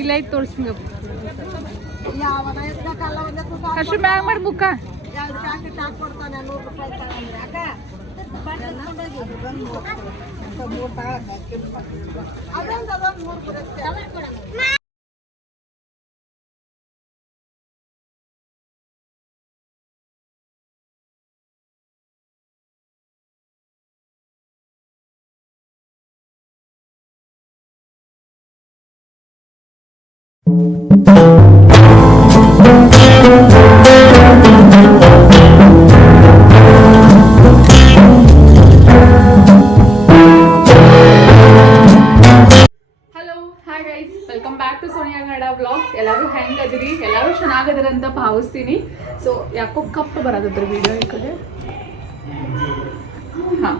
ಇಲ್ಲ ಐತೆ ತೋರಿಸ್ತೀನಿ ಅಷ್ಟು ಮ್ಯಾಗ ಮಾಡಿ ಮುಖ welcome back to Sonia Kannada vlogs. ಎಲ್ಲರೂ ಹೆಂಗೆ ಅದಿರಿ? ಎಲ್ಲರೂ ಚೆನ್ನಾಗದಿರ ಅಂತ ಭಾವಿಸ್ತೀನಿ. ಸೊ ಯಾಕೋ ಕಪ್ ಬರೋದ್ರ ವಿಡಿಯೋ ಈ ಕಡೆ. ಹಾಂ,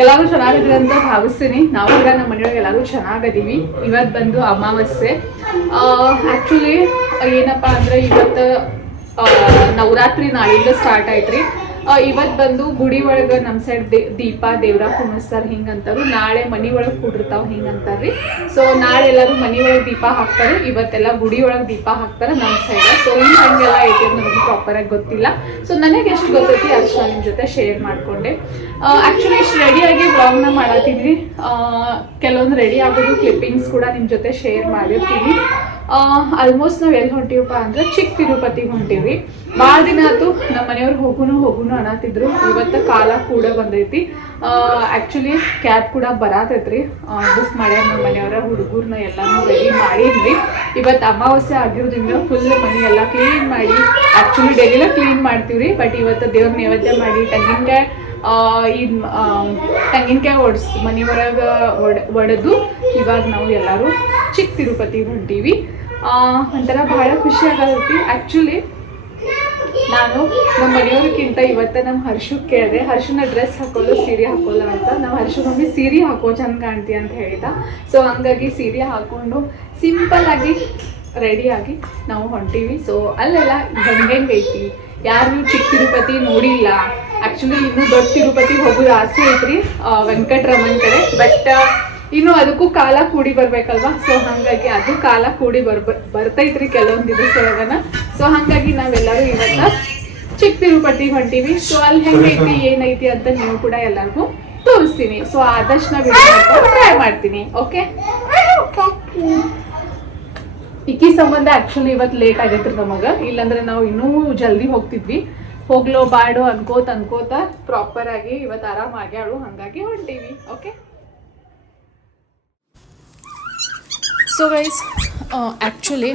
ಎಲ್ಲರೂ ಚೆನ್ನಾಗಿದ್ದೀರ ಅಂತ ಭಾವಿಸ್ತೀನಿ. ನಾವು ಕೂಡ ನಮ್ಮ ಮನೆಯೊಳಗೆ ಎಲ್ಲರೂ ಚೆನ್ನಾಗದೀವಿ. ಇವತ್ತು ಬಂದು ಅಮಾವಾಸ್ಯೆ. ಆ್ಯಕ್ಚುಲಿ ಏನಪ್ಪ ಅಂದರೆ ಇವತ್ತು ನವರಾತ್ರಿ ನಾಳಿಂದ ಸ್ಟಾರ್ಟ್ ಆಯ್ತು. ಇವತ್ತು ಬಂದು ಗುಡಿ ಒಳಗೆ ನಮ್ಮ ಸೈಡ್ ದೀಪ ದೇವ್ರ ಕುಣಿಸ್ತಾರೆ ಹಿಂಗಂತಾರು. ನಾಳೆ ಮನೆ ಒಳಗೆ ಕೂಡಿರ್ತಾವೆ ಹಿಂಗಂತಾರ್ರಿ. ಸೊ ನಾಳೆ ಎಲ್ಲರೂ ಮನೆ ಒಳಗೆ ದೀಪ ಹಾಕ್ತಾರೆ, ಇವತ್ತೆಲ್ಲ ಗುಡಿ ಒಳಗೆ ದೀಪ ಹಾಕ್ತಾರೆ ನಮ್ಮ ಸೈಡ್. ಸೊ ಇಲ್ಲಿ ಹಂಗೆಲ್ಲ ಐತೆ ಅಂತ ನನಗೆ ಪ್ರಾಪರಾಗಿ ಗೊತ್ತಿಲ್ಲ. ಸೊ ನನಗೆ ಎಷ್ಟು ಗೊತ್ತೈತಿ ಅಷ್ಟು ನಾನು ನಿಮ್ಮ ಜೊತೆ ಶೇರ್ ಮಾಡಿಕೊಂಡೆ. ಆ್ಯಕ್ಚುಲಿ ಇಷ್ಟು ರೆಡಿಯಾಗಿ ವ್ಲಾಗ್ನ ಮಾಡತ್ತಿದ್ವಿ. ಕೆಲವೊಂದು ರೆಡಿ ಆಗೋದು ಕ್ಲಿಪ್ಪಿಂಗ್ಸ್ ಕೂಡ ನಿಮ್ಮ ಜೊತೆ ಶೇರ್ ಮಾಡಿರ್ತೀವಿ. ಆಲ್ಮೋಸ್ಟ್ ನಾವು ಎಲ್ಲಿ ಹೊಂಟೀವಪ್ಪ ಅಂದ್ರೆ ಚಿಕ್ಕ ತಿರುಪತಿಗೆ ಹೊಂಟೀವಿ. ಭಾಳ ದಿನ ಆಯ್ತು ನಮ್ಮ ಮನೆಯವ್ರು ಹೋಗುನು ಅನ್ನತ್ತಿದ್ರು. ಇವತ್ತು ಕಾಲ ಕೂಡ ಬಂದೈತಿ. ಆ್ಯಕ್ಚುಲಿ ಕ್ಯಾಬ್ ಕೂಡ ಬರತೈತ್ರಿ. ಬುಕ್ ಮಾಡ್ಯಾರ ನಮ್ಮ ಮನೆಯವರ ಹುಡುಗರನ್ನ ಎಲ್ಲನೂ ರೆಡಿ ಮಾಡಿದ್ವಿ. ಇವತ್ತು ಅಮಾವಾಸ್ಯೆ ಆಗಿರೋದ್ರಿಂದ ಫುಲ್ ಮನೆ ಎಲ್ಲ ಕ್ಲೀನ್ ಮಾಡಿ, ಆ್ಯಕ್ಚುಲಿ ಡೈಲಿಲ್ಲ ಕ್ಲೀನ್ ಮಾಡ್ತೀವ್ರಿ. ಬಟ್ ಇವತ್ತು ದೇವ್ರ ನೈವೇದ್ಯ ಮಾಡಿ ತೆಂಗಿನಕಾಯಿ ಮನೆ ಒಳಗೆ ಒಡೆದು ಇವಾಗ ನಾವು ಎಲ್ಲರೂ ಚಿಕ್ಕ ತಿರುಪತಿಗೆ ಹೊಂಟೀವಿ. ಒಂಥರ ಭಾಳ ಖುಷಿ ಆಗತ್ತೆ. ಆ್ಯಕ್ಚುಲಿ ನಾನು ನಮ್ಮ ಮನೆಯವ್ರಿಗಿಂತ ಇವತ್ತು ನಮ್ಮ ಹರ್ಷಕ್ಕೆ ಕೇಳಿದೆ, ಹರ್ಷನ ಡ್ರೆಸ್ ಹಾಕೊಳ್ಳೋ ಸೀರೆ ಹಾಕೋಲ್ಲ ಅಂತ. ನಾವು ಹರ್ಷನೊಮ್ಮೆ ಸೀರೆ ಹಾಕೋ ಚಂದ ಕಾಣ್ತಿ ಅಂತ ಹೇಳಿದ. ಸೊ ಹಂಗಾಗಿ ಸೀರೆ ಹಾಕ್ಕೊಂಡು ಸಿಂಪಲ್ಲಾಗಿ ರೆಡಿಯಾಗಿ ನಾವು ಹೊಂಟೀವಿ. ಸೊ ಅಲ್ಲೆಲ್ಲ ಹೆಂಗೈತಿ, ಯಾರು ಚಿಕ್ಕ ತಿರುಪತಿ ನೋಡಿಲ್ಲ, ಆ್ಯಕ್ಚುಲಿ ಇನ್ನೂ ದೊಡ್ಡ ತಿರುಪತಿಗೆ ಹೋಗೋದು ಆಸೆ ಐತ್ರಿ ವೆಂಕಟರಮನ್ ಕಡೆ. ಬಟ್ ಇನ್ನು ಅದಕ್ಕೂ ಕಾಲ ಕೂಡಿ ಬರ್ಬೇಕಲ್ವಾ. ಸೊ ಹಾಗಾಗಿ ಅದು ಕಾಲ ಕೂಡಿ ಬರ್ತೈತ್ರಿ ಕೆಲವೊಂದು ದಿವಸದೊಳಗನ. ಸೊ ಹಾಗಾಗಿ ನಾವೆಲ್ಲರೂ ಇವತ್ತು ಚಿಕ್ಕ ತಿರುಪತಿಗೆ ಹೊಂಟೀವಿ. ಸೊ ಅಲ್ಲಿ ಹೆಂಗೈತಿ ಏನೈತಿ ಅಂತ ನೀವು ಕೂಡ ಎಲ್ಲರಿಗೂ ತೋರಿಸ್ತೀನಿ. ಸೊ ಆದಷ್ಟು ನಾವು ಟ್ರೈ ಮಾಡ್ತೀನಿ. ಓಕೆ, ಇಕ್ಕಿ ಸಂಬಂಧ ಆ್ಯಕ್ಚುಲಿ ಇವತ್ತು ಲೇಟ್ ಆಗೈತ್ರಿ ನಮಗೆ. ಇಲ್ಲಾಂದ್ರೆ ನಾವು ಇನ್ನೂ ಜಲ್ದಿ ಹೋಗ್ತಿದ್ವಿ. ಹೋಗ್ಲೋ ಬಾಡೋ ಅನ್ಕೋತ ಪ್ರಾಪರ್ ಆಗಿ ಇವತ್ತು ಆರಾಮ ಆಗ್ಯಾಳು, ಹಾಗಾಗಿ ಹೊಂಟೀವಿ. ಓಕೆ, ಸೊ ಗೈಸ್, ಆ್ಯಕ್ಚುಲಿ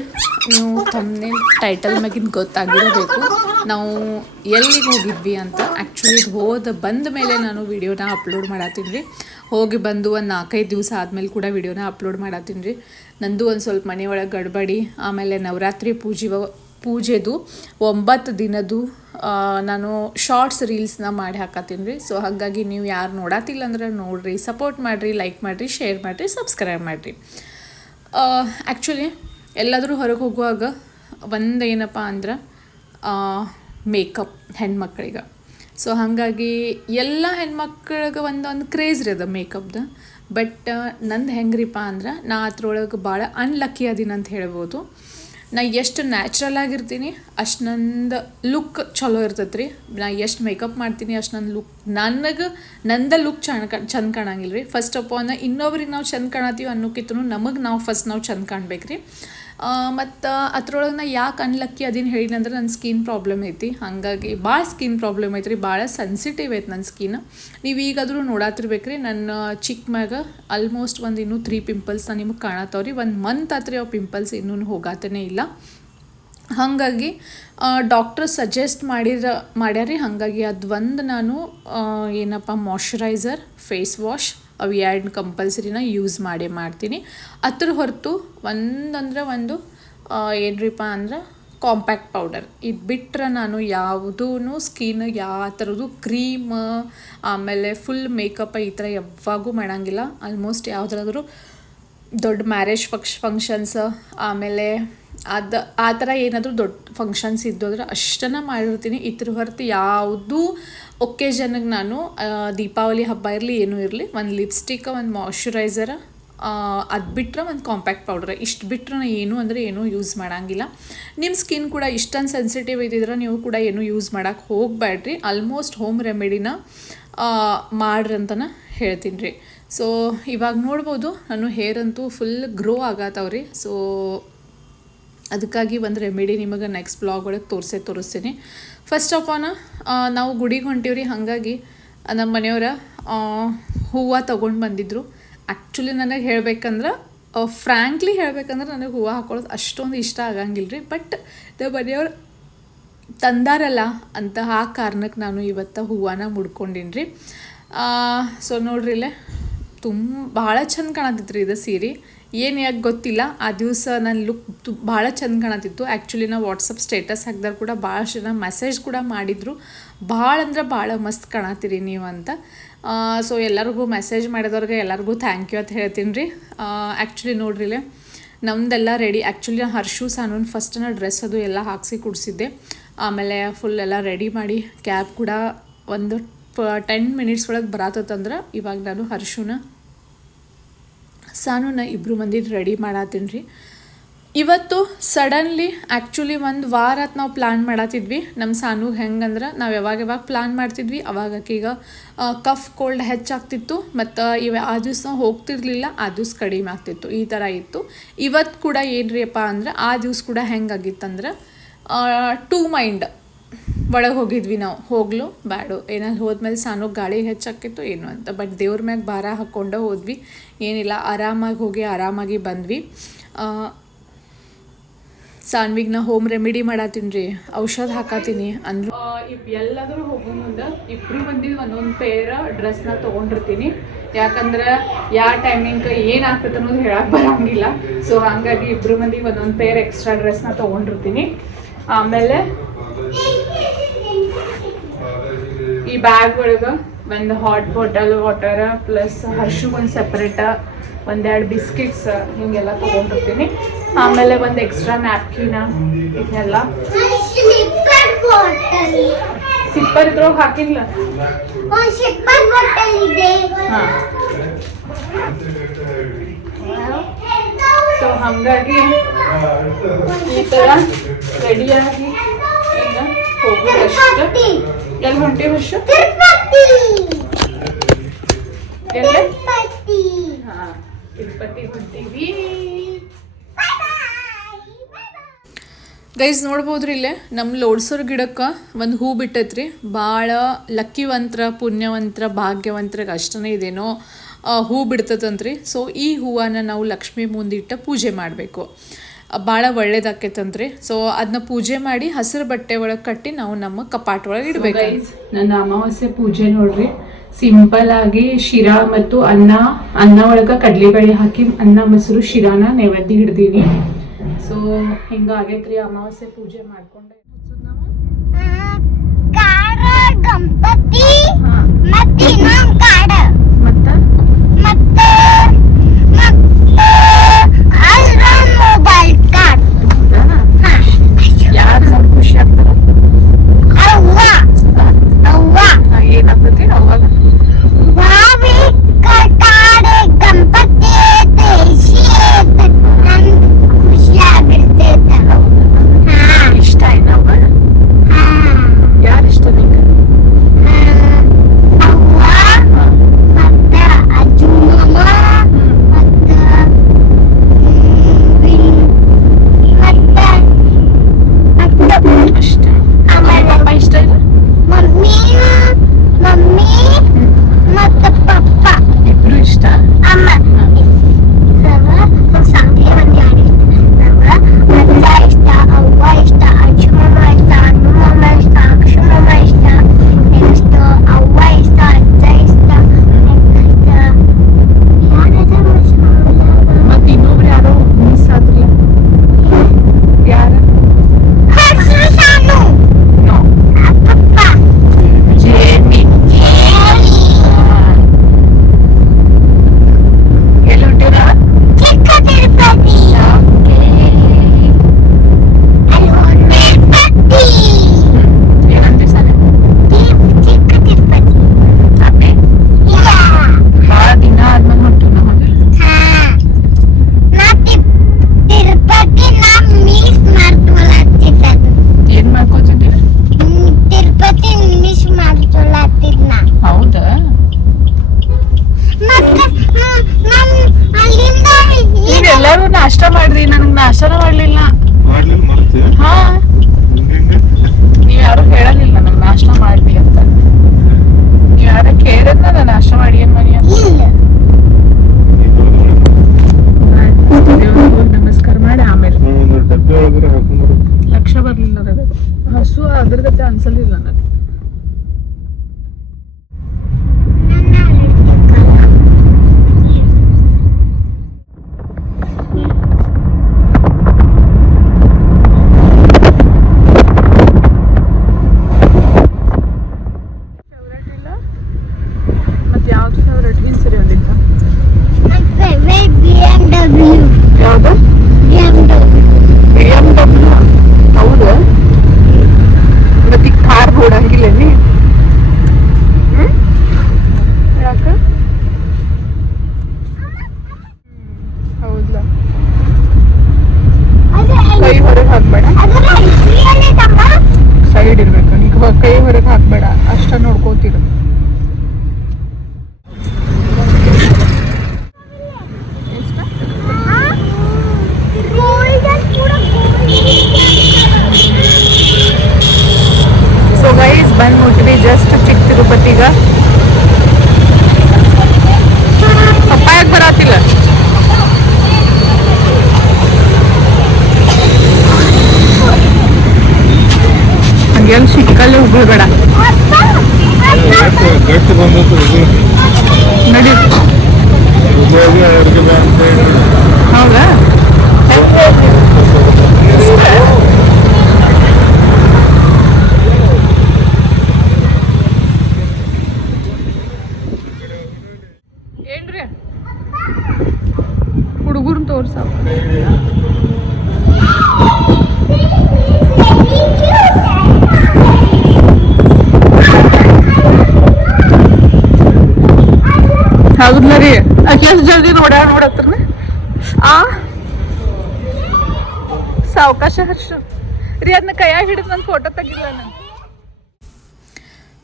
ನೀವು ಥಂಬ್ನೇಲ್ ಟೈಟಲ್ ಮ್ಯಾಗಿನ ಗೊತ್ತಾಗಿರಬೇಕು ನಾವು ಎಲ್ಲಿಗೆ ಹೋಗಿದ್ವಿ ಅಂತ. ಆ್ಯಕ್ಚುಲಿ ಬಂದ ಮೇಲೆ ನಾನು ವಿಡಿಯೋನ ಅಪ್ಲೋಡ್ ಮಾಡತ್ತೀನಿ ರೀ. ಹೋಗಿ ಬಂದು ಒಂದು 4-5 ದಿವಸ ಆದಮೇಲೆ ಕೂಡ ವಿಡಿಯೋನ ಅಪ್ಲೋಡ್ ಮಾಡತ್ತೀನಿ ರೀ. ನಂದು ಒಂದು ಸ್ವಲ್ಪ ಮನೆಯೊಳಗೆ ಗಡ್ಬಡಿ, ಆಮೇಲೆ ನವರಾತ್ರಿ ಪೂಜೆದು 9 ದಿನದ್ದು ನಾನು ಶಾರ್ಟ್ಸ್ ರೀಲ್ಸ್ನ ಮಾಡಿ ಹಾಕತ್ತೀನಿ ರೀ. ಸೊ ಹಾಗಾಗಿ ನೀವು ಯಾರು ನೋಡತ್ತಿಲ್ಲ ಅಂದ್ರೆ ನೋಡಿರಿ, ಸಪೋರ್ಟ್ ಮಾಡಿರಿ, ಲೈಕ್ ಮಾಡಿರಿ, ಶೇರ್ ಮಾಡಿರಿ, ಸಬ್ಸ್ಕ್ರೈಬ್ ಮಾಡಿರಿ. ಆ್ಯಕ್ಚುಲಿ ಎಲ್ಲಾದರೂ ಹೊರಗೆ ಹೋಗುವಾಗ ಏನಪ್ಪ ಅಂದ್ರೆ ಮೇಕಪ್ ಹೆಣ್ಮಕ್ಳಿಗೆ. ಸೊ ಹಾಗಾಗಿ ಎಲ್ಲ ಹೆಣ್ಮಕ್ಳಿಗೆ ಒಂದು ಕ್ರೇಜ್ ರೀ ಅದು ಮೇಕಪ್ದು. ಬಟ್ ನಂದು ಹೆಂಗ್ರಿಪ್ಪ ಅಂದ್ರೆ ನಾ ಅದ್ರೊಳಗೆ ಭಾಳ ಅನ್ಲಕ್ಕಿ ಅದೀನಿ ಅಂತ ಹೇಳ್ಬೋದು. ನಾ ಎಷ್ಟು ನ್ಯಾಚುರಲ್ ಆಗಿರ್ತೀನಿ ಅಷ್ಟು ನಂದು ಲುಕ್ ಚಲೋ ಇರ್ತೈತೆ ರೀ. ನಾ ಎಷ್ಟು ಮೇಕಪ್ ಮಾಡ್ತೀನಿ ಅಷ್ಟು ನನ್ನ ಲುಕ್ ಚಂದ ಕಾಣಂಗಿಲ್ಲ ರೀ. ಫಸ್ಟ್ ಆಫ್ ಆಲ್ ಇನ್ನೊಬ್ರಿಗೆ ನಾವು ಚಂದ ಕಾಣತ್ತೀವಿ ಅನ್ನೋಕ್ಕಿಂತ ನಮಗೆ ನಾವು ಚಂದ ಕಾಣ್ಬೇಕು ರೀ. ಮತ್ತು ಅದ್ರೊಳಗೆ ನಾ ಯಾಕೆ ಅನ್ಲಕ್ಕಿ ಅದೀನಿ ಹೇಳಿನಂದ್ರೆ ನನ್ನ ಸ್ಕಿನ್ ಪ್ರಾಬ್ಲಮ್ ಐತಿ. ಹಾಗಾಗಿ ಭಾಳ ಸ್ಕಿನ್ ಪ್ರಾಬ್ಲಮ್ ಐತೆ ರೀ, ಭಾಳ ಸೆನ್ಸಿಟಿವ್ ಐತೆ ನನ್ನ ಸ್ಕಿನ್. ನೀವು ಈಗಾದರೂ ನೋಡಾತಿರ್ಬೇಕು ರೀ, ನನ್ನ ಚಿಕ್ಕ ಮ್ಯಾಗ ಆಲ್ಮೋಸ್ಟ್ ಇನ್ನೂ 3 ಪಿಂಪಲ್ಸ್ ನಿಮಗೆ ಕಾಣತ್ತವ್ರಿ. 1 ಮಂತ್ ಆತ್ರಿ ಅವು ಪಿಂಪಲ್ಸ್ ಇನ್ನೂ ಹೋಗಾತನೇ ಇಲ್ಲ. ಹಾಗಾಗಿ ಡಾಕ್ಟರ್ ಸಜೆಸ್ಟ್ ಮಾಡ್ಯಾರಿ. ಹಾಗಾಗಿ ನಾನು ಏನಪ್ಪ ಮಾಯ್ಶ್ಚರೈಸರ್, ಫೇಸ್ ವಾಶ್ ಅವು 2 ಕಂಪಲ್ಸರಿನ ಯೂಸ್ ಮಾಡ್ತೀನಿ. ಅದ್ರ ಹೊರತು ಒಂದು ಏನ್ರಿಪ್ಪ ಅಂದ್ರೆ ಕಾಂಪ್ಯಾಕ್ಟ್ ಪೌಡರ್ ಇದು ಬಿಟ್ಟರೆ ನಾನು ಯಾವುದೂ ಸ್ಕಿನ್ ಯಾವ ಥರದ್ದು ಕ್ರೀಮ್ ಆಮೇಲೆ ಫುಲ್ ಮೇಕಪ್ ಈ ಥರ ಯಾವಾಗೂ ಮಾಡೋಂಗಿಲ್ಲ. ಆಲ್ಮೋಸ್ಟ್ ಯಾವುದಾದ್ರೂ ದೊಡ್ಡ ಮ್ಯಾರೇಜ್ ಫಂಕ್ಷನ್ಸ್ ಆಮೇಲೆ ಅದು ಆ ಥರ ಏನಾದರೂ ದೊಡ್ಡ ಫಂಕ್ಷನ್ಸ್ ಇದ್ದು ಅಂದ್ರೆ ಅಷ್ಟನ್ನು ಮಾಡಿರ್ತೀನಿ. ಇದ್ರ ಹೊರತು ಯಾವುದೂ ಒಕ್ಕೇಜನ್ಗೆ ನಾನು ದೀಪಾವಳಿ ಹಬ್ಬ ಇರಲಿ ಏನೂ ಇರಲಿ ಒಂದು ಲಿಪ್ಸ್ಟಿಕ್, ಒಂದು ಮಾಯ್ಶ್ಚರೈಸರ, ಅದು ಬಿಟ್ಟರೆ ಒಂದು ಕಾಂಪ್ಯಾಕ್ಟ್ ಪೌಡ್ರ್, ಇಷ್ಟು ಬಿಟ್ಟರೆ ಏನೂ ಅಂದರೆ ಏನೂ ಯೂಸ್ ಮಾಡೋಂಗಿಲ್ಲ. ನಿಮ್ಮ ಸ್ಕಿನ್ ಕೂಡ ಇಷ್ಟೊಂದು ಸೆನ್ಸಿಟಿವ್ ಇದ್ದಿದ್ರೆ ನೀವು ಕೂಡ ಏನೂ ಯೂಸ್ ಮಾಡೋಕ್ಕೆ ಹೋಗಬೇಡ್ರಿ. ಆಲ್ಮೋಸ್ಟ್ ಹೋಮ್ ರೆಮಿಡಿನ ಮಾಡ್ರಿ ಅಂತಲೇ ಹೇಳ್ತೀನಿ ರೀ. ಸೊ ಇವಾಗ ನೋಡ್ಬೋದು ನಾನು ಹೇರ್ ಅಂತೂ ಫುಲ್ ಗ್ರೋ ಆಗತ್ತವ್ರಿ. ಸೊ ಅದಕ್ಕಾಗಿ ಒಂದು ರೆಮಿಡಿ ನಿಮಗೆ ನೆಕ್ಸ್ಟ್ ಬ್ಲಾಗ್ ಒಳಗೆ ತೋರಿಸ್ತೀನಿ. ಫಸ್ಟ್ ಆಫ್ ಆಲ್ ನಾವು ಗುಡಿಗೆ ಹೊಂಟೀವ್ರಿ. ಹಾಗಾಗಿ ನಮ್ಮ ಮನೆಯವರ ಹೂವು ತೊಗೊಂಡು ಬಂದಿದ್ದರು. ಆ್ಯಕ್ಚುಲಿ ನನಗೆ ಹೇಳ್ಬೇಕಂದ್ರೆ ಫ್ರ್ಯಾಂಕ್ಲಿ ಹೇಳ್ಬೇಕಂದ್ರೆ ನನಗೆ ಹೂವು ಹಾಕೊಳ್ಳೋದು ಅಷ್ಟೊಂದು ಇಷ್ಟ ಆಗಂಗಿಲ್ಲ ರೀ. ಬಟ್ ನಮ್ಮ ಮನೆಯವ್ರು ತಂದಾರಲ್ಲ ಅಂತ ಆ ಕಾರಣಕ್ಕೆ ನಾನು ಇವತ್ತು ಹೂವನ್ನ ಮುಡ್ಕೊಂಡೀನಿ ರೀ. ಸೊ ನೋಡ್ರಿ ಇಲ್ಲೇ ಭಾಳ ಚಂದ ಕಾಣತ್ತಿತ್ತು ರೀ ಇದು ಸೀರೆ. ಏನು ಯಾಕೆ ಗೊತ್ತಿಲ್ಲ, ಆ ದಿವಸ ನನ್ನ ಲುಕ್ ಭಾಳ ಚಂದ ಕಾಣತ್ತಿತ್ತು. ಆ್ಯಕ್ಚುಲಿ ನಾವು ವಾಟ್ಸಪ್ ಸ್ಟೇಟಸ್ ಹಾಕಿದಾಗ ಕೂಡ ಭಾಳಷ್ಟು ಜನ ಮೆಸೇಜ್ ಕೂಡ ಮಾಡಿದರು, ಭಾಳ ಅಂದ್ರೆ ಭಾಳ ಮಸ್ತ್ ಕಾಣತ್ತೀರಿ ನೀವು ಅಂತ. ಸೊ ಎಲ್ಲರಿಗೂ ಮೆಸೇಜ್ ಮಾಡಿದವ್ರಿಗೆ ಎಲ್ಲರಿಗೂ ಥ್ಯಾಂಕ್ ಯು ಅಂತ ಹೇಳ್ತೀನಿ ರೀ. ಆ್ಯಕ್ಚುಲಿ ನೋಡ್ರಿ ಇಲ್ಲೇ ನಮ್ಮದೆಲ್ಲ ರೆಡಿ. ಆ್ಯಕ್ಚುಲಿ ನಾನು ಹರ್ಷು ಸಾನೂನ್ ಫಸ್ಟ್ ಡ್ರೆಸ್ ಅದು ಎಲ್ಲ ಹಾಕ್ಸಿ ಕೊಡಿಸಿದ್ದೆ. ಆಮೇಲೆ ಫುಲ್ ಎಲ್ಲ ರೆಡಿ ಮಾಡಿ ಕ್ಯಾಬ್ ಕೂಡ ಒಂದು 10 ಮಿನಿಟ್ಸ್ ಒಳಗೆ ಬರತ್ತಂದ್ರೆ ಇವಾಗ ನಾನು ಹರ್ಷುನ ಸಾನೂನ ಇಬ್ಬರು ಮಂದಿ ರೆಡಿ ಮಾಡತ್ತೀನಿ ರೀ. ಇವತ್ತು ಸಡನ್ಲಿ ಆ್ಯಕ್ಚುಲಿ ಒಂದು ವಾರ ನಾವು ಪ್ಲ್ಯಾನ್ ಮಾಡತ್ತಿದ್ವಿ. ನಮ್ಮ ಸಾನುಗೆ ಹೆಂಗಂದ್ರೆ ನಾವು ಯಾವಾಗ ಪ್ಲ್ಯಾನ್ ಮಾಡ್ತಿದ್ವಿ ಅವಾಗೀಗ ಕಫ್ ಕೋಲ್ಡ್ ಹೆಚ್ಚಾಗ್ತಿತ್ತು ಮತ್ತು ಆ ದಿವಸ ಹೋಗ್ತಿರ್ಲಿಲ್ಲ, ಆ ದಿವ್ಸ ಕಡಿಮೆ ಆಗ್ತಿತ್ತು, ಈ ಥರ ಇತ್ತು. ಇವತ್ತು ಕೂಡ ಏನ್ರಿಯಪ್ಪ ಅಂದ್ರೆ ಆ ದಿವ್ಸ ಕೂಡ ಹೆಂಗಾಗಿತ್ತಂದ್ರೆ ಟೂ ಮೈಂಡ್ ಒಳಗೆ ಹೋಗಿದ್ವಿ ನಾವು, ಹೋಗ್ಲು ಬ್ಯಾಡು ಏನಾದ್ರು ಹೋದ್ಮೇಲೆ ಸಾನುಗೆ ಗಾಳಿ ಹೆಚ್ಚಾಕಿತ್ತು ಏನು ಅಂತ. ಬಟ್ ದೇವ್ರ ಮ್ಯಾಗ ಭಾರ ಹಾಕ್ಕೊಂಡು ಹೋದ್ವಿ, ಏನಿಲ್ಲ ಆರಾಮಾಗಿ ಹೋಗಿ ಆರಾಮಾಗಿ ಬಂದ್ವಿ. ಸಾನ್ವಿಗೆ ನಾ ಹೋಮ್ ರೆಮಿಡಿ ಮಾಡತ್ತೀನಿ ರೀ, ಔಷಧ ಹಾಕತ್ತೀನಿ ಅಂದ್ರು. ಎಲ್ಲಾದರೂ ಹೋಗೋ ಮುಂದೆ ಇಬ್ಬರು ಮಂದಿ ಒಂದೊಂದು ಪೇರ ಡ್ರೆಸ್ನ ತೊಗೊಂಡಿರ್ತೀನಿ. ಯಾಕಂದ್ರೆ ಯಾವ ಟೈಮಿಂಗ್ ಏನು ಆಗ್ತದೆ ಅನ್ನೋದು ಹೇಳಕ್ಕೆ ಬರೋಂಗಿಲ್ಲ. ಸೊ ಹಾಗಾಗಿ ಇಬ್ಬರು ಮಂದಿಗೆ ಒಂದೊಂದು ಪೇರ್ ಎಕ್ಸ್ಟ್ರಾ ಡ್ರೆಸ್ನ ತೊಗೊಂಡಿರ್ತೀನಿ. ಆಮೇಲೆ ಈ ಬ್ಯಾಗ್ ಒಳಗೆ ಒಂದು ಹಾಟ್ ಬಾಟಲ್ ವಾಟರ್ ಪ್ಲಸ್ ಹರ್ಷಿಗೆ ಒಂದು ಸಪ್ರೇಟ ಒಂದೆರಡು ಬಿಸ್ಕಿಟ್ಸ್ ಹಿಂಗೆಲ್ಲ ತೊಗೊಂಡಿರ್ತೀನಿ. ಆಮೇಲೆ ಒಂದು ಎಕ್ಸ್ಟ್ರಾ ನ್ಯಾಪ್ಕಿನ ಇದನ್ನೆಲ್ಲ ಸಿಪ್ಪರ್ ಇದ್ರೊಳಗೆ ಹಾಕಿಲ್ಲ. ಹಾಂ, ಸೊ ಹಾಗಾಗಿ ಈ ಥರ ರೆಡಿಯಾಗಿ ಈಗ ಹೋಗೋದಷ್ಟು. ಎಲ್ಲಿ ಹೊಂಟೀವಿ ಹರ್ಷು? ಎಲ್ಲ ಹಾಂ, ತಿರುಪತಿ ಹೊಂಟೀವಿ ಗೈಸ್. ನೋಡ್ಬೋದ್ರಿ ಇಲ್ಲೇ ನಮ್ಮ ಲೋಡ್ಸೋರ್ ಗಿಡಕ್ಕೆ ಒಂದು ಹೂ ಬಿಟ್ಟೈತ್ರಿ. ಭಾಳ ಲಕ್ಕಿವಂತರ, ಪುಣ್ಯವಂತರ, ಭಾಗ್ಯವಂತರಿಗೆ ಅಷ್ಟೇ ಇದೇನೋ ಹೂ ಬಿಡ್ತದಂತ್ರಿ. ಸೊ ಈ ಹೂವನ್ನು ನಾವು ಲಕ್ಷ್ಮಿ ಮುಂದಿಟ್ಟು ಪೂಜೆ ಮಾಡಬೇಕು, ಭಾಳ ಒಳ್ಳೇದಾಕೈತಂತ್ರಿ. ಸೊ ಅದನ್ನ ಪೂಜೆ ಮಾಡಿ ಹಸಿರು ಬಟ್ಟೆ ಒಳಗೆ ಕಟ್ಟಿ ನಾವು ನಮ್ಮ ಕಪಾಟ ಒಳಗೆ ಇಡಬೇಕು. ನನ್ನ ಅಮಾವಾಸ್ಯೆ ಪೂಜೆ ನೋಡ್ರಿ, ಸಿಂಪಲ್ ಆಗಿ ಶಿರಾ ಮತ್ತು ಅನ್ನ ಒಳಗೆ ಕಡಲೆಬೇಳೆ ಹಾಕಿ ಅನ್ನ ಮೊಸರು ಶಿರಾನ ನೈವೇದ್ಯ ಹಿಡ್ದೀನಿ. ಸೊ ಹಿಂಗಾಗೈತ್ರಿ ಅಮಾವಾಸ್ಯೆ ಪೂಜೆ ಮಾಡ್ಕೊಂಡೆ ಗಣಪತಿ ಯಾರು ಖುಷಿ ಆಗ್ತದೆ ಏನಾಗ್ತೈತಿ ಅವಾಗ ಇಷ್ಟ ಏನವ? ಯಾರು ಇಷ್ಟ ನಿಂಗೆ? ನಾಷ್ಟನ ಮಾಡ್ಲಿಲ್ಲ. ಹಾ ನೀವ್ ಯಾರು ಹೇಳಲಿಲ್ಲ ನಂಗೆ ನಾಷ್ಟ ಮಾಡ್ಲಿ ಅಂತ. ನೀವ್ ಯಾರ ಕೇಳಿದ್ನ ನಾನು ನಾಷ್ಟ ಮಾಡಿ ಏನ್ ಮನಿ ಅಂತ. ನಮಸ್ಕಾರ ಮಾಡಿ ಆಮೇಲೆ ಲಕ್ಷ ಬರ್ಲಿಲ್ಲ ನನಗೆ. ಹಸು ಅದ್ರ ಗತೆ ಅನ್ಸಲಿಲ್ಲ ನನಗೆ. ಯಾವ್ದು BMW? ಹೌದು. ಮತ್ತೆ ಕಾರ್ ಓಡಂಗಿಲ್ಲ ನೀ? ಯಾಕ? ಹೌದಲ್ಲ. ಕೈ ಹೊರಗೆ ಹಾಕ್ಬೇಡ, ಸೈಡ್ ಇರ್ಬೇಕು. ಈಗ ಕೈ ಹೊರಗೆ ಹಾಕ್ಬೇಡ, ಅಷ್ಟ ನೋಡ್ಕೋತಿರು. ಸೊ ಗೈಸ್ ಬಂದ್ಬಿಟ್ವಿ ಜಸ್ಟ್ ಚಿಕ್ಕ ತಿರುಪತಿಗ. ಪಪ್ಪ ಯಾಕೆ ಬರತ್ತಿಲ್ಲ? ಹಂಗೆಲ್ಲ ಸಿಕ್ಕಲ್ಲೇ ಉಗುಳ್ಬೇಡ ನಡಿ. ಹೌದಾ? ಏನ್ರಿ ಹುಡುಗರ್ನ ತೋರ್ಸ. ಹೌದಲ್ಲ ರೀ, ಅಟ್ಲೀಸ್ಟ್ ಜಲ್ದಿ ನೋಡತ್ರ ಆ ಸಾವಕಾಶ ಹರ್ಷ ರೀ. ಅದನ್ನ ಕೈಯಾಗ ಹಿಡಿದು ನನ್ನ ಫೋಟೋ ತೆಗಿಲ್ಲ ನಾನು.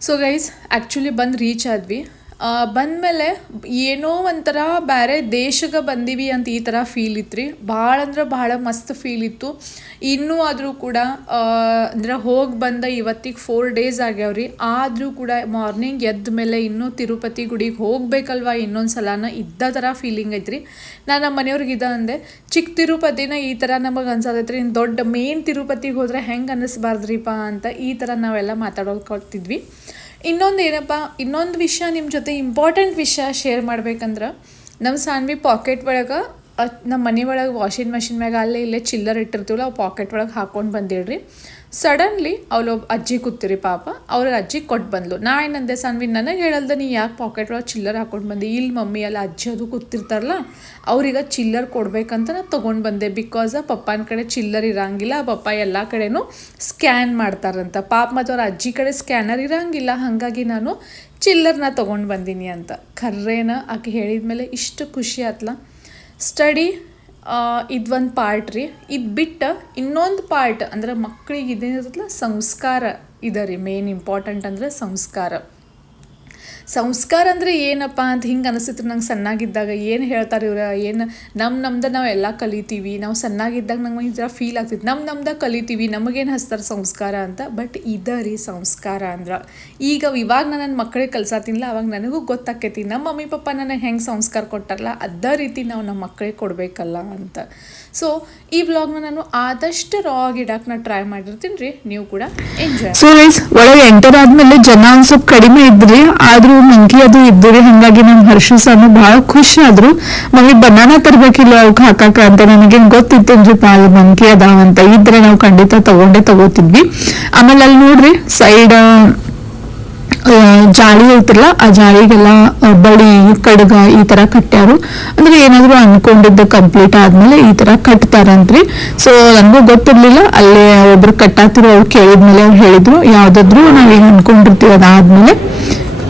ಸೊ ಗೈಸ್ ಆ್ಯಕ್ಚುಲಿ ಬಂದು ರೀಚ್ ಆದ್ವಿ. ಬಂದಮೇಲೆ ಏನೋ ಒಂಥರ ಬೇರೆ ದೇಶಕ್ಕೆ ಬಂದೀವಿ ಅಂತ ಈ ಥರ ಫೀಲ್ ಇತ್ತು ರೀ. ಭಾಳ ಅಂದ್ರೆ ಭಾಳ ಮಸ್ತ್ ಫೀಲ್ ಇತ್ತು. ಇನ್ನೂ ಆದರೂ ಕೂಡ ಅಂದ್ರೆ ಹೋಗಿ ಬಂದ ಇವತ್ತಿಗೆ 4 days ಆಗ್ಯಾವ್ರಿ. ಆದರೂ ಕೂಡ ಮಾರ್ನಿಂಗ್ ಎದ್ದ ಮೇಲೆ ಇನ್ನೂ ತಿರುಪತಿ ಗುಡಿಗೆ ಹೋಗ್ಬೇಕಲ್ವ ಇನ್ನೊಂದು ಸಲನ ಇದ್ದ ಥರ ಫೀಲಿಂಗ್ ಐತ್ರಿ. ನಾನು ನಮ್ಮ ಮನೆಯವ್ರಿಗೆ ಅಂದೆ, ಚಿಕ್ಕ ತಿರುಪತಿನ ಈ ಥರ ನಮಗೆ ಅನ್ಸತೈತ್ರಿ, ಇನ್ನು ದೊಡ್ಡ ಮೇನ್ ತಿರುಪತಿಗೆ ಹೋದ್ರೆ ಹೆಂಗೆ ಅನ್ನಿಸ್ಬಾರ್ದ್ರಿಪ್ಪ ಅಂತ ಈ ಥರ ನಾವೆಲ್ಲ ಮಾತಾಡೋಕೊಳ್ತಿದ್ವಿ. ಇನ್ನೊಂದು ವಿಷಯ ನಿಮ್ಮ ಜೊತೆ ಇಂಪಾರ್ಟೆಂಟ್ ವಿಷಯ ಶೇರ್ ಮಾಡ್ಬೇಕಂದ್ರೆ, ನಮ್ಮ ಸಾನ್ವಿ ಪಾಕೆಟ್ ಒಳಗೆ ನಮ್ಮ ಮನೆ ಒಳಗೆ ವಾಷಿಂಗ್ ಮೆಷಿನ್ ಮ್ಯಾಗ ಅಲ್ಲೇ ಇಲ್ಲೇ ಚಿಲ್ಲರ್ ಇಟ್ಟಿರ್ತೀವಲ್ಲ, ಅವು ಪಾಕೆಟ್ ಒಳಗೆ ಹಾಕ್ಕೊಂಡು ಬಂದಿಡ್ರಿ. ಸಡನ್ಲಿ ಅವಳೊಬ್ಬ ಅಜ್ಜಿ ಕೂತಿರಿ ಪಾಪ, ಅವ್ರಿಗೆ ಅಜ್ಜಿ ಕೊಟ್ಟು ಬಂದ್ಲು. ನಾ ಏನಂದೆ, ಸಾನ್ವಿ ನನಗೆ ಹೇಳಲ್ದ ನೀ ಯಾಕೆ ಪಾಕೆಟ್ ಒಳಗೆ ಚಿಲ್ಲರ್ ಹಾಕ್ಕೊಂಡು ಬಂದೆ? ಇಲ್ಲಿ ಮಮ್ಮಿ ಅಲ್ಲ ಅಜ್ಜಿ ಅದು ಕೂತಿರ್ತಾರಲ್ಲ ಅವ್ರಿಗೆ ಚಿಲ್ಲರ್ ಕೊಡ್ಬೇಕಂತ ನಾನು ತೊಗೊಂಡು ಬಂದೆ. ಬಿಕಾಸ್ ಪಪ್ಪನ ಕಡೆ ಚಿಲ್ಲರ್ ಇರಂಗಿಲ್ಲ, ಪಪ್ಪ ಎಲ್ಲ ಕಡೆನೂ ಸ್ಕ್ಯಾನ್ ಮಾಡ್ತಾರಂತ ಪಾಪ, ಮತ್ತು ಅವ್ರ ಅಜ್ಜಿ ಕಡೆ ಸ್ಕ್ಯಾನರ್ ಇರಂಗಿಲ್ಲ, ಹಾಗಾಗಿ ನಾನು ಚಿಲ್ಲರ್ನ ತೊಗೊಂಡು ಬಂದೀನಿ ಅಂತ. ಖರ್ರೇನ ಆಕೆ ಹೇಳಿದ ಮೇಲೆ ಇಷ್ಟು ಖುಷಿ ಆತ್ಲ. ಸ್ಟಡಿ ಇದೊಂದು ಪಾರ್ಟ್ ರೀ. ಇದು ಬಿಟ್ಟು ಇನ್ನೊಂದು ಪಾರ್ಟ್ ಅಂದ್ರೆ ಮಕ್ಕಳಿಗೆ ಇದೇನಿರುತ್ತಲ್ಲ ಸಂಸ್ಕಾರ ಇದೆ ರೀ. ಮೇನ್ ಇಂಪಾರ್ಟೆಂಟ್ ಅಂದರೆ ಸಂಸ್ಕಾರ ಅಂದರೆ ಏನಪ್ಪ ಅಂತ ಹಿಂಗೆ ಅನಿಸುತ್ತೆ ನಂಗೆ ಸಣ್ಣಾಗಿದ್ದಾಗ. ಏನು ಹೇಳ್ತಾರೆ ಇವ್ರು, ಏನು ನಮ್ದು ನಾವು ಎಲ್ಲ ಕಲಿತೀವಿ. ನಾವು ಸಣ್ಣಾಗಿದ್ದಾಗ ನಂಗೆ ಈ ಥರ ಫೀಲ್ ಆಗ್ತಿತ್ತು, ನಮ್ದು ಕಲಿತೀವಿ, ನಮಗೇನು ಹಚ್ತಾರೆ ಸಂಸ್ಕಾರ ಅಂತ. ಬಟ್ ಇದೆ ರೀ ಸಂಸ್ಕಾರ ಅಂದ್ರೆ. ಇವಾಗ ನಾನು ನನ್ನ ಮಕ್ಕಳಿಗೆ ಕಲ್ಸಾತಿನಿಲ್ಲ, ಅವಾಗ ನನಗೂ ಗೊತ್ತಾಕೈತಿ ನಮ್ಮ ಮಮ್ಮಿ ಪಪ್ಪ ನನಗೆ ಹೆಂಗೆ ಸಂಸ್ಕಾರ ಕೊಟ್ಟಾರಲ್ಲ ಅದೇ ರೀತಿ ನಾವು ನಮ್ಮ ಮಕ್ಕಳಿಗೆ ಕೊಡಬೇಕಲ್ಲ ಅಂತ. ಸೊ ಈ ವ್ಲಾಗ್ನ ನಾನು ಆದಷ್ಟು ರಾ ಆಗಿಡಕ್ಕೆ ನಾನು ಟ್ರೈ ಮಾಡಿರ್ತೀನಿ ರೀ, ನೀವು ಕೂಡ ಎಂಜಾಯ್. ಸೊ ಗೈಸ್ ಒಳಗೆ ಎಂಟರ್ ಆದ್ಮೇಲೆ ಜನ ಒಂದು ಸ್ವಲ್ಪ ಕಡಿಮೆ ಇದ್ರಿ, ಆದ್ರೂ ಮಂಕಿ ಅದು ಇದ್ರಿ. ಹಾಗಾಗಿ ನಮ್ಮ ಹರ್ಷು ಸಾನು ಭಾಳ ಖುಷಿ ಆದ್ರು. ಮಮ್ಮಿ ಬನಾನ ತರಬೇಕಿಲ್ಲ ಅವಕ್ಕೆ ಹಾಕಾಕ ಅಂತ. ನನಗೇನು ಗೊತ್ತಿತ್ತೇನ್ರಿಪ್ಪ ಅಲ್ಲಿ ಮಂಕಿ ಅದಾವಂತ. ಇದ್ರೆ ನಾವು ಖಂಡಿತ ತಗೋತಿದ್ವಿ. ಆಮೇಲೆ ಅಲ್ಲಿ ನೋಡ್ರಿ ಸೈಡ್ ಜಾಳಿ ಐತಿರಲ್ಲ, ಆ ಜಾಳಿಗೆಲ್ಲ ಬಳಿ ಕಡ್ಗ ಈ ತರ ಕಟ್ಟ್ಯಾರು. ಅಂದ್ರೆ ಏನಾದ್ರು ಅನ್ಕೊಂಡಿದ್ದ ಕಂಪ್ಲೀಟ್ ಆದ್ಮೇಲೆ ಈ ತರ ಕಟ್ತಾರಂತ್ರಿ. ಸೊ ನನಗೂ ಗೊತ್ತಿರ್ಲಿಲ್ಲ. ಅಲ್ಲೇ ಒಬ್ರು ಕಟ್ಟಾತಿರೋ ಅವ್ರು ಕೇಳಿದ್ಮೇಲೆ ಅವ್ರು ಹೇಳಿದ್ರು ಯಾವ್ದಾದ್ರು ನಾವೇನ್ ಅನ್ಕೊಂಡಿರ್ತೀವಿ ಅದಾದ್ಮೇಲೆ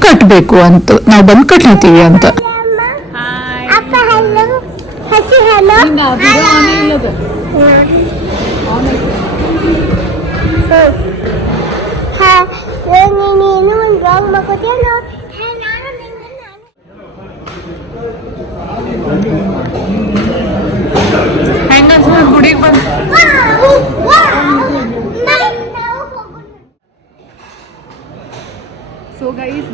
ಕಟ್ಬೇಕು ಅಂತ, ನಾವು ಬಂದು ಕಟ್ಲತ್ತೀವಿ ಅಂತ. ಹೆಂಗ ಗುಡಿಗೆ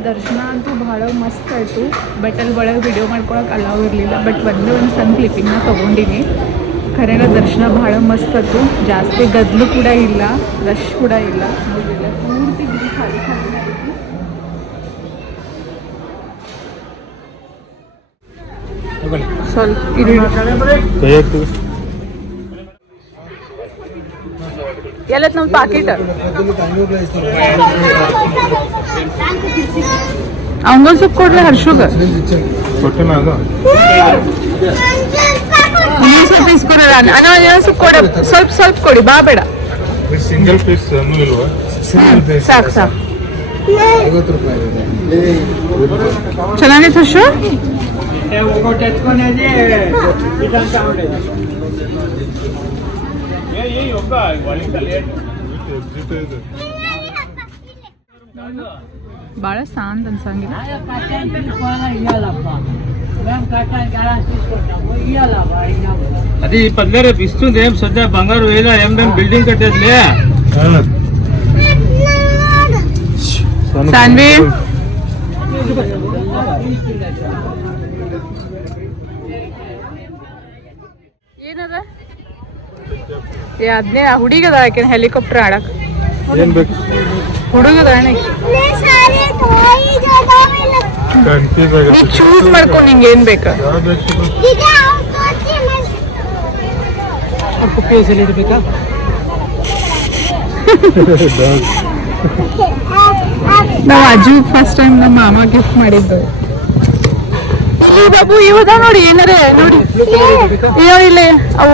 ದರ್ಶನ ಅಂತೂ ಭಾಳ ಮಸ್ತ್ ಆಯಿತು. ಬಟ್ ಅಲ್ಲಿ ಒಳಗೆ ವಿಡಿಯೋ ಮಾಡ್ಕೊಳಕ್ಕೆ ಅಲಾವ್ ಇರಲಿಲ್ಲ. ಬಟ್ ಒಂದೇ ಒಂದು ಸಣ್ಣ ಕ್ಲಿಪ್ಪಿಂಗ್ನ ತೊಗೊಂಡಿನಿ. ಖರೇನ ದರ್ಶನ ಭಾಳ ಮಸ್ತ್ ಆಯ್ತು. ಜಾಸ್ತಿ ಗದ್ದಲು ಕೂಡ ಇಲ್ಲ, ರಶ್ ಕೂಡ ಇಲ್ಲ. ನೋಡಿಲ್ಲ ಪೂರ್ತಿ ಗುಡಿ ಖಾಲಿ ಖಾಲಿ ಆಯಿತು. ಸ್ವಲ್ಪ ಎಲ್ಲತ್ ನಮ್ಮ ಪಾಕಿಟ್ ಅವಂಗೊಂದು ಸ್ವಲ್ಪ ಕೊಡ್ರಿ ಹರ್ಷುಗ. ಸ್ವಲ್ಪ ಇಸ್ಕೊಡ ಸ್ವಲ್ಪ ಕೊಡ, ಸ್ವಲ್ಪ ಸ್ವಲ್ಪ ಕೊಡಿ, ಬಾ ಬೇಡ. ಸಿಂಗಲ್ ಪೀಸ್ ಸಾಕು ಸಾಕು. ಚೆನ್ನಾಗೈತೆ ಹರ್ಷು. బాగా శాంత అనిసంగిಲ್ಲ. అది 15 రేపు ఇస్తుంది. ఏం సద్దా బంగారు వేల ఏం బిల్డింగ్ కట్టేదిలే. సాన్వి ಏನದ ಅದನ್ನೇ ಹುಡುಗದ ಆಕೆ ಹೆಲಿಕಾಪ್ಟರ್ ಆಡಕ್ ಹುಡುಗದ ನೀ ಚೂಸ್ ಮಾಡ್ಕೊ ನಿಂಗೆ ಏನ್ ಬೇಕಾ. ನಾವು ಅಜ್ಜು ಫಸ್ಟ್ ಟೈಮ್ ನಮ್ಮ ಮಾಮ ಗಿಫ್ಟ್ ಮಾಡಿದ್ದು. ಬಾಬು ಇವದ ನೋಡಿ ಏನಾರ ನೋಡಿ ಇಲ್ಲ ಅವು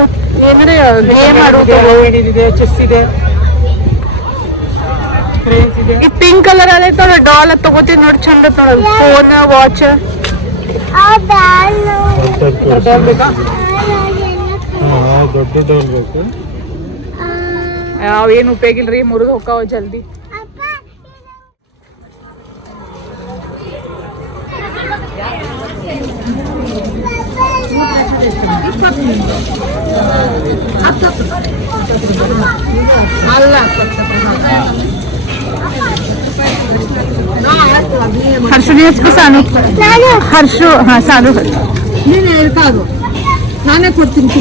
ಏನಾರ ಗೇಮ್ ಆಡೋದು. ಚೆಸ್ ಇದೆ, ಈ ಪಿಂಕ್ ಕಲರ್ ಅಲ್ಲೈತೆ ನೋಡಿ ಡಾಲ್ ಅದು ತಗೋತೀನಿ ನೋಡಿ. ಚಂದ ನೋಡೋದು ಫೋನ್ ವಾಚ್. ಅವೇನು ಉಪಯೋಗ ಇಲ್ರಿ, ಮುರಿದು ಹೋಗ್ತಾವ ಜಲ್ದಿ. హర్షు నేర్చుకోసాను. హర్షు సాను నేను కాదు, నానే కొడుతుంది.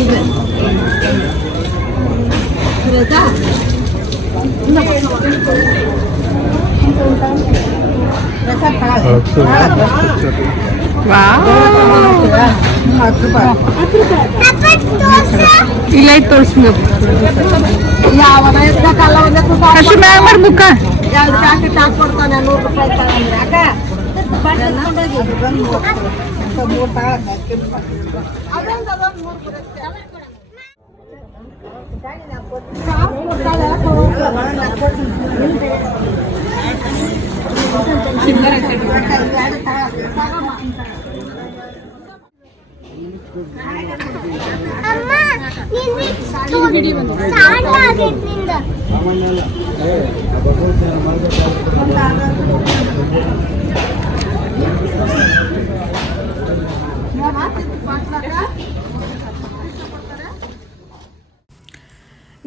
ಇಲ್ಲ ಐತೆ ತೋರಿಸ್ತೀನಿ. ಹರ್ಷು ಮ್ಯಾಗ ಮಾಡಿ ಮುಖ ಕೊಡ್ತಾನೆ 100 ರೂಪಾಯಿ ತಗೊಂಡ್ರೆ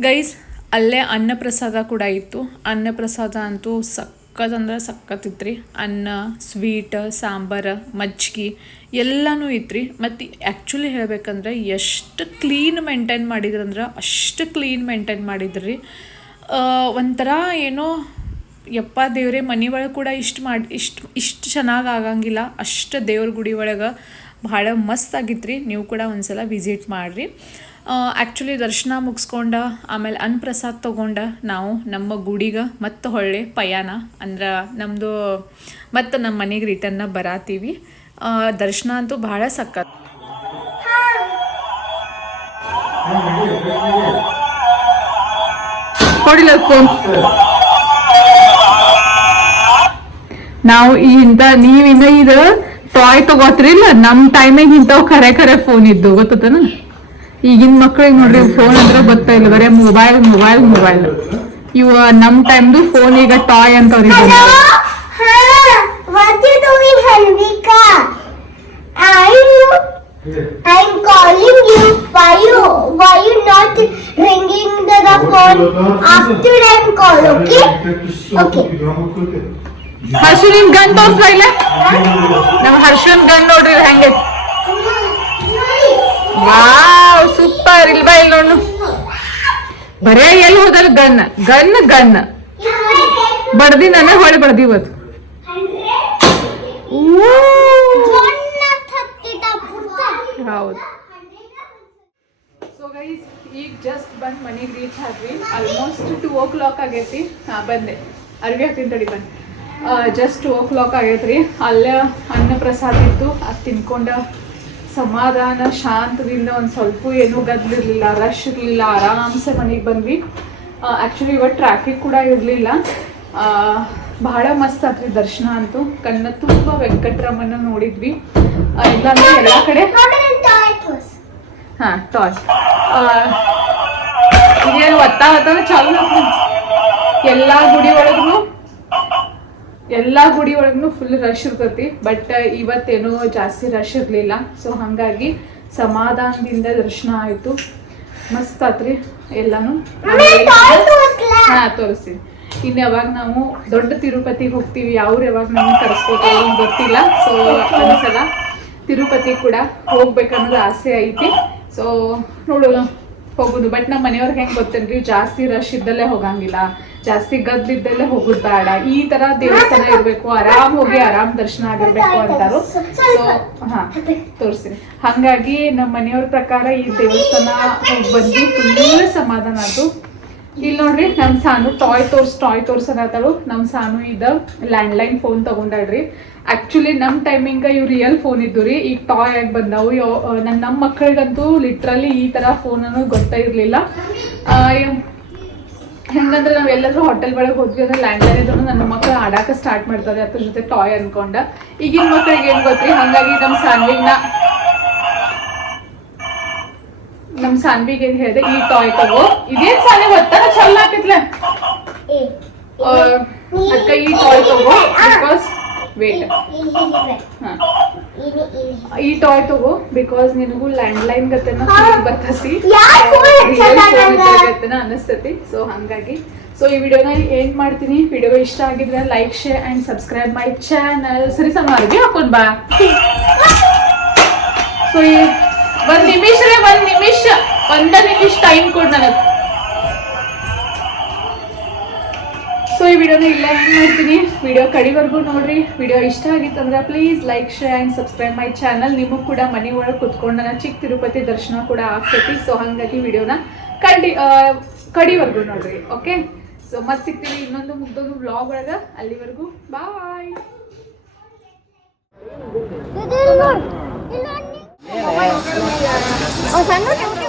ಗೈಸ್, ಅಲ್ಲೇ ಅನ್ನಪ್ರಸಾದ ಕೂಡ ಇತ್ತು. ಅನ್ನಪ್ರಸಾದ ಅಂತೂ ಸಕ್ಕತ್ತಂದ್ರೆ ಸಕ್ಕತ್ತಿತ್ತು ರೀ. ಅನ್ನ, ಸ್ವೀಟ್, ಸಾಂಬಾರು, ಮಜ್ಜಿಗೆ ಎಲ್ಲನೂ ಇತ್ತು ರೀ. ಮತ್ತು ಆ್ಯಕ್ಚುಲಿ ಹೇಳಬೇಕಂದ್ರೆ ಎಷ್ಟು ಕ್ಲೀನ್ ಮೇಂಟೈನ್ ಮಾಡಿದ್ರಂದ್ರೆ ಅಷ್ಟು ಕ್ಲೀನ್ ಮೇಂಟೈನ್ ಮಾಡಿದ್ರಿ. ಒಂಥರ ಏನೋ ಯಪ್ಪ ದೇವ್ರೆ, ಮನೆ ಒಳಗೆ ಕೂಡ ಇಷ್ಟು ಚೆನ್ನಾಗಿ ಆಗಂಗಿಲ್ಲ. ಅಷ್ಟು ದೇವ್ರ ಗುಡಿ ಒಳಗೆ ಭಾಳ ಮಸ್ತ್ ಆಗಿತ್ತು ರೀ. ನೀವು ಕೂಡ ಒಂದ್ಸಲ ವಿಸಿಟ್ ಮಾಡಿರಿ. ಆ್ಯಕ್ಚುಲಿ ದರ್ಶನ ಮುಗಿಸ್ಕೊಂಡು ಆಮೇಲೆ ಅನ್ನಪ್ರಸಾದ ತೊಗೊಂಡು ನಾವು ನಮ್ಮ ಗುಡಿಗೆ ಮತ್ತೆ ಹೊಳ್ಳಿ ಪಯಾಣ ಅಂದ್ರೆ ನಮ್ಮದು ಮತ್ತು ನಮ್ಮ ಮನೆಗೆ ರಿಟರ್ನ ಬರಾತೀವಿ. ದರ್ಶನ ಅಂತೂ ಭಾಳ ಸಕ್ಕತ್. ಕೊಡಿಲ್ಲ ಫೋನ್. ನಾವು ನೀವಿನ್ನ ಇದು ಟಾಯ್ ತಗೋತ್ರಿಲ್ಲ, ನಮ್ಮ ಟೈಮಿಗೆ ಇಂಥವು ಖರೆ ಫೋನ್ ಇದ್ದು ಗೊತ್ತನ. ಈಗಿನ ಮಕ್ಳಿಗೆ ನೋಡ್ರಿ ಫೋನ್ ಅಂದ್ರೆ ಗೊತ್ತಾ ಇಲ್ಲ, ಬರೀ ಮೊಬೈಲ್ ಮೊಬೈಲ್ ಮೊಬೈಲ್. ಇವ ನಮ್ಮ ಟೈಮ್ದು ಫೋನ್ ಈಗ ಟಾಯ್ ಅಂತ ಅವ್ರಿಗೆ. I'm calling you. Why you not ringing the phone after I'm call? Okay. ಹರ್ಷು ನಿನ್ ಗನ್ ತೋರ್ಸ್ಲಾ ಇಲ್ಲ ನಮ್ ಹರ್ಷನ್ ಗನ್ ನೋಡ್ರಿ ಹೆಂಗೆ ವಾವ್ ಸೂಪರ್ ಇಲ್ವಾ ಇಲ್ಲಿ ನೋಡು ಬರೇ ಎಲ್ಲಿ ಹೋದಲ್ ಗನ್ ಗನ್ ಗನ್ ಬಡ್ದಿ ನನಗೆ ಹೊಳೆ ಬಡ್ದಿ ಇವತ್ತು ಹೌದು ಸೊ ಗೈಸ್ ಈಗ ಜಸ್ಟ್ ಬಂದು ಮನೆಗೆ ರೀಚ್ ಆದ್ವಿ ಆಲ್ಮೋಸ್ಟ್ 2:00 ಆಗೈತಿ ಬಂದೆ ಅರ್ವಿ ಹಾಕ್ತೀನಿ ತಡಿ ಬಂದು ಜಸ್ಟ್ 2:00 ಆಗೈತ್ರಿ ಅಲ್ಲೇ ಅನ್ನ ಪ್ರಸಾದ ಇತ್ತು ಅದು ತಿನ್ಕೊಂಡ ಸಮಾಧಾನ ಶಾಂತದಿಂದ ಒಂದು ಸ್ವಲ್ಪ ಏನೂ ಗದ್ಲಿರಲಿಲ್ಲ ರಶ್ ಇರಲಿಲ್ಲ ಆರಾಮ್ಸೆ ಮನೆಗೆ ಬಂದ್ವಿ ಆ್ಯಕ್ಚುಲಿ ಇವತ್ತು ಟ್ರಾಫಿಕ್ ಕೂಡ ಇರಲಿಲ್ಲ ಬಹಳ ಮಸ್ತ್ ಆತ್ರಿ ದರ್ಶನ ಅಂತೂ ಕಣ್ಣ ತುಂಬ ವೆಂಕಟರಮಣ ನೋಡಿದ್ವಿ ಇಲ್ಲಾಂದ್ರೆ ಎಲ್ಲ ಕಡೆ ಹಾಂ ಟಾಯ್ ಇದೇನು ಒತ್ತಾ ಚಾಲು ಎಲ್ಲ ಗುಡಿ ಒಳಗೂ ಫುಲ್ ರಶ್ ಇರ್ತೈತಿ ಬಟ್ ಇವತ್ತೇನೋ ಜಾಸ್ತಿ ರಶ್ ಇರಲಿಲ್ಲ ಸೊ ಹಾಗಾಗಿ ಸಮಾಧಾನದಿಂದ ದರ್ಶನ ಆಯಿತು ಮಸ್ತ್ ಆತ್ರಿ ಎಲ್ಲಾನು ಹಾಂ ತೋರಿಸ್ತೀನಿ ಇನ್ನು ಯಾವಾಗ ನಾವು ದೊಡ್ಡ ತಿರುಪತಿಗೆ ಹೋಗ್ತೀವಿ ಯಾವ್ರು ಯಾವಾಗ ನಮ್ಗೆ ಕರೆಸ್ಕೋತಾರೋ ಗೊತ್ತಿಲ್ಲ ಸೊ ಒಂದ್ಸಲ ತಿರುಪತಿ ಕೂಡ ಹೋಗ್ಬೇಕನ್ನೋದು ಆಸೆ ಐತಿ ಸೊ ನೋಡೋಣ ಹೋಗೋದು ಬಟ್ ನಮ್ಮ ಮನೆಯವ್ರಿಗೆ ಹೆಂಗೆ ಗೊತ್ತೇನ್ರಿ ಜಾಸ್ತಿ ರಶ್ ಇದ್ದಲ್ಲೇ ಹೋಗಂಗಿಲ್ಲ ಜಾಸ್ತಿ ಗದ್ಲಿದ್ದಲ್ಲೇ ಹೋಗೋದು ಬೇಡ ಈ ತರ ದೇವಸ್ಥಾನ ಇರಬೇಕು ಆರಾಮ್ ಹೋಗಿ ಆರಾಮ್ ದರ್ಶನ ಆಗಿರ್ಬೇಕು ಅಂತಾರು ಸೊ ಹಾ ತೋರಿಸ್ತೀನಿ ಹಾಗಾಗಿ ನಮ್ಮ ಮನೆಯವ್ರ ಪ್ರಕಾರ ಈ ದೇವಸ್ಥಾನ ಹೋಗಿ ಬಂದು ಫುಲ್ ಸಮಾಧಾನ ಆಯ್ತು ಇಲ್ಲಿ ನೋಡ್ರಿ ನಮ್ ಸಾನು ಟಾಯ್ ತೋರ್ಸ್ ಅನ್ನತಾಳು ನಮ್ ಸಾನು ಇದ ಲ್ಯಾಂಡ್ಲೈನ್ ಫೋನ್ ತಗೊಂಡಾಳ್ರಿ ಆಕ್ಚುಲಿ ನಮ್ ಟೈಮಿಂಗ ಇವ್ ರಿಯಲ್ ಫೋನ್ ಇದ್ದು ರೀ ಈಗ ಟಾಯ್ ಆಗಿ ಬಂದವು ನಮ್ಮ ಮಕ್ಕಳಿಗಂತೂ ಲಿಟ್ರಲಿ ಈ ತರ ಫೋನ್ ಅನ್ನೋದು ಗೊತ್ತೇ ಇರ್ಲಿಲ್ಲ ಹೆಂಗಂದ್ರೆ ನಾವ್ ಎಲ್ಲಾದ್ರೂ ಹೋಟೆಲ್ ಒಳಗೆ ಹೋದ್ವಿ ಅಂದ್ರೆ ಲ್ಯಾಂಡ್ಲೈನ್ ಇದ್ರು ನನ್ನ ಮಕ್ಕಳು ಆಡಾಕ ಸ್ಟಾರ್ಟ್ ಮಾಡ್ತಾರೆ ಅದ್ರ ಜೊತೆ ಟಾಯ್ ಅನ್ಕೊಂಡ ಈಗಿನ ಮಕ್ಕಳಿಗೆ ಏನ್ ಗೊತ್ತ್ರಿ ಹಾಗಾಗಿ ನಮ್ ಸಾನ್ವಿಗೆ ಏನ್ ಹೇಳಿದೆ ಈ ಟಾಯ್ ತಗೋ ಇದೇನ್ ಸಾನೆ ಗೊತ್ತಾ ಚಲ್ಲ ಹಾಕಿದ್ಲೆ ಅದಕ್ಕ ಈ ಟಾಯ್ ತಗೋ ಬಿಕಾಸ್ ವೇಟ್ ಈ ಟಾಯ್ ತಗೋ ಬಿಕಾಸ್ ನಿನಗೂ ಲ್ಯಾಂಡ್ಲೈನ್ ಗತೆನ ಬರ್ತತಿ ಗತೆನ ಅನಿಸ್ತತಿ ಸೊ ಹಂಗಾಗಿ ಸೊ ಈ ವಿಡಿಯೋನ ಏನ್ ಮಾಡ್ತೀನಿ ವಿಡಿಯೋ ಇಷ್ಟ ಆಗಿದ್ರೆ like share and subscribe my channel ಸರಿ ಸಮಾರ್ಗಿ ಹಾಕೊಂಡ್ ಬಾ ಸೊ ಒಂದ್ ನಿಮಿಷ ಟೈಮ್ ಕೊಡ್ ನನಗೆ ಸೊ ಈ ವಿಡಿಯೋನ ಇಲ್ಲ ಏನ್ ಮಾಡ್ತೀನಿ ವಿಡಿಯೋ ಕಡಿವರೆಗೂ ನೋಡ್ರಿ ವಿಡಿಯೋ ಇಷ್ಟ ಆಗಿತ್ತಂದ್ರೆ please like share and subscribe my channel ನಿಮಗೂ ಕೂಡ ಮನೆ ಒಳಗೆ ಕುತ್ಕೊಂಡು ನನ್ನ ಚಿಕ್ಕ ತಿರುಪತಿ ದರ್ಶನ ಕೂಡ ಆಗ್ತೈತಿ ಸೊ ಹಾಗಾಗಿ ವಿಡಿಯೋನ ಕಡಿವರೆಗೂ ನೋಡ್ರಿ ಓಕೆ ಸೊ ಮತ್ತೆ ಸಿಗ್ತೀವಿ ಇನ್ನೊಂದು ಮುಗ್ದೊಂದು ವ್ಲಾಗ್ ಒಳಗ ಅಲ್ಲಿವರೆಗೂ ಬಾಯ್ Oh, sana?